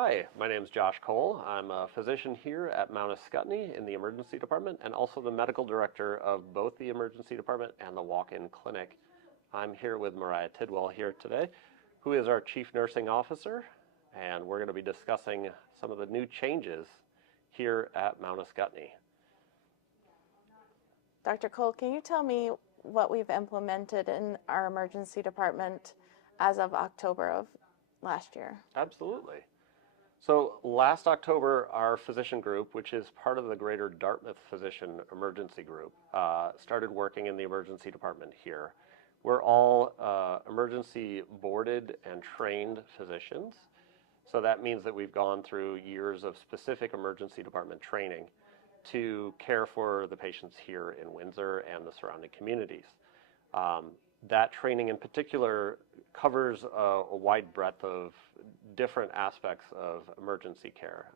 Hi, my name is Josh Cole. I'm a physician here at MAHCC in the emergency department and also the medical director of both the emergency department and the walk-in clinic. I'm here with Moriah Tidwell here today, who is our chief nursing officer, and we're going to be discussing some of the new changes here at MAHCC. Dr. Cole, can you tell me what we've implemented in our emergency department as of October of last year? Absolutely. So last October, our physician group, which is part of the greater Dartmouth Physician Emergency Group, started working in the emergency department here. We're all emergency boarded and trained physicians. So that means that we've gone through years of specific emergency department training to care for the patients here in Windsor and the surrounding communities. That training in particular covers a wide breadth of different aspects of emergency care.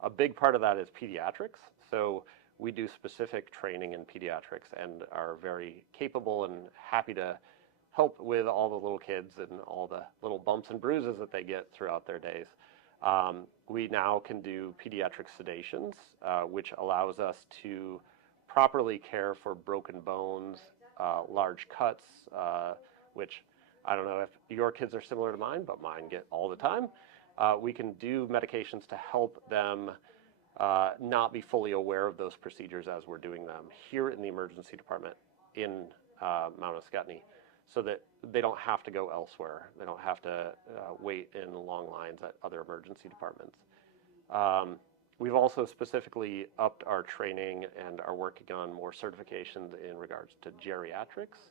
A big part of that is pediatrics. So we do specific training in pediatrics and are very capable and happy to help with all the little kids and all the little bumps and bruises that they get throughout their days. We now can do pediatric sedations, which allows us to properly care for broken bones, large cuts, which I don't know if your kids are similar to mine, but mine get all the time. We can do medications to help them not be fully aware of those procedures as we're doing them here in the emergency department in MAHCC, so that they don't have to go elsewhere. They don't have to wait in long lines at other emergency departments. We've also specifically upped our training and are working on more certifications in regards to geriatrics.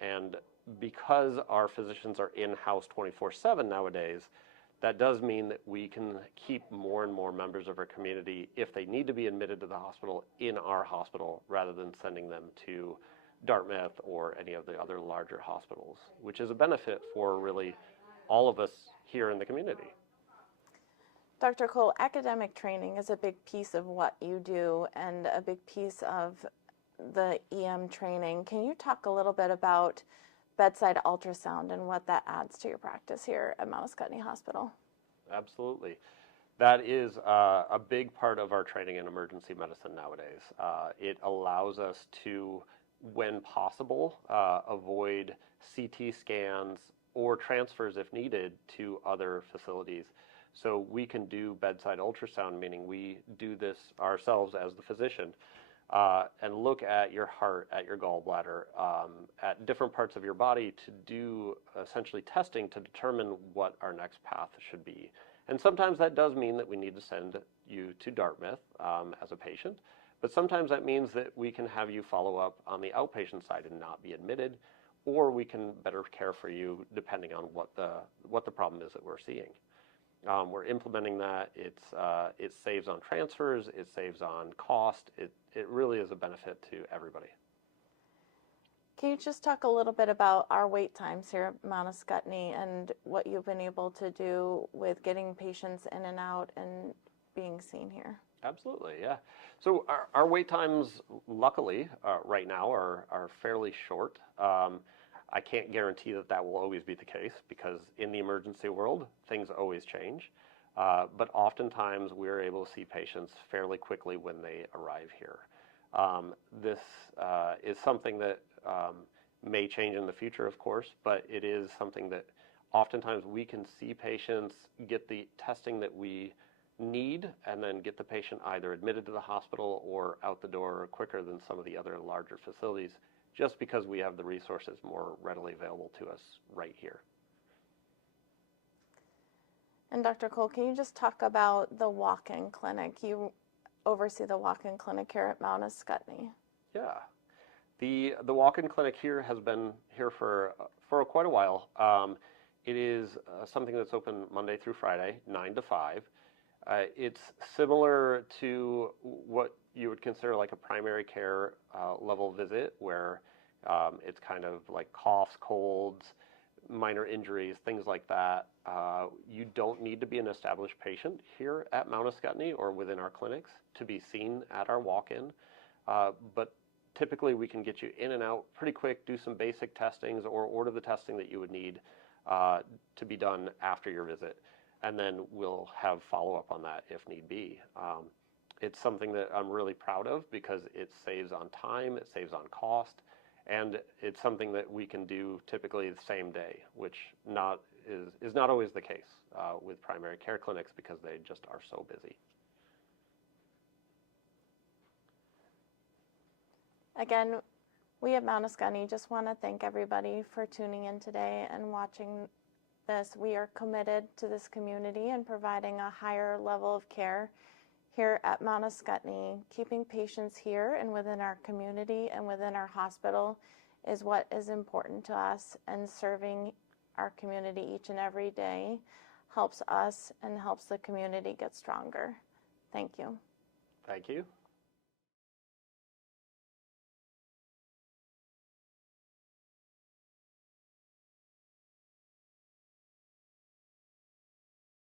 And because our physicians are in-house 24/7 nowadays, that does mean that we can keep more and more members of our community, if they need to be admitted to the hospital, in our hospital rather than sending them to Dartmouth or any of the other larger hospitals, which is a benefit for really all of us here in the community. Dr. Cole, academic training is a big piece of what you do and a big piece of the EM training. Can you talk a little bit about bedside ultrasound and what that adds to your practice here at MAHCC Hospital? Absolutely. That is a big part of our training in emergency medicine nowadays. It allows us to, when possible, avoid CT scans or transfers if needed to other facilities. So we can do bedside ultrasound, meaning we do this ourselves as the physician, and look at your heart, at your gallbladder, at different parts of your body to do essentially testing to determine what our next path should be. And sometimes that does mean that we need to send you to Dartmouth as a patient, but sometimes that means that we can have you follow up on the outpatient side and not be admitted, or we can better care for you depending on what the problem is that we're seeing. We're implementing that. It saves on transfers. It saves on cost. It really is a benefit to everybody. Can you just talk a little bit about our wait times here at MAHCC and what you've been able to do with getting patients in and out and being seen here? Absolutely, yeah. So our wait times, luckily, right now are fairly short. I can't guarantee that that will always be the case because in the emergency world, things always change. But oftentimes we're able to see patients fairly quickly when they arrive here. This is something that may change in the future, of course, but it is something that oftentimes we can see patients, get the testing that we need, and then get the patient either admitted to the hospital or out the door quicker than some of the other larger facilities, just because we have the resources more readily available to us right here. And Dr. Cole, can you just talk about the walk-in clinic? You oversee the walk-in clinic here at MAHCC. Yeah. The walk-in clinic here has been here for quite a while. It is something that's open Monday through Friday, 9 to 5. It's similar to what you would consider like a primary care level visit, where it's kind of like coughs, colds, minor injuries, things like that. You don't need to be an established patient here at MAHCC or within our clinics to be seen at our walk-in, but typically we can get you in and out pretty quick, do some basic testings, or order the testing that you would need to be done after your visit. and then we'll have follow-up on that if need be. It's something that I'm really proud of because it saves on time, it saves on cost, and it's something that we can do typically the same day, which is not always the case with primary care clinics because they just are so busy. Again, we at MAHCC just want to thank everybody for tuning in today and watching this. We are committed to this community and providing a higher level of care here at MAHCC. Keeping patients here and within our community and within our hospital is what is important to us, and serving our community each and every day helps us and helps the community get stronger. Thank you. Thank you.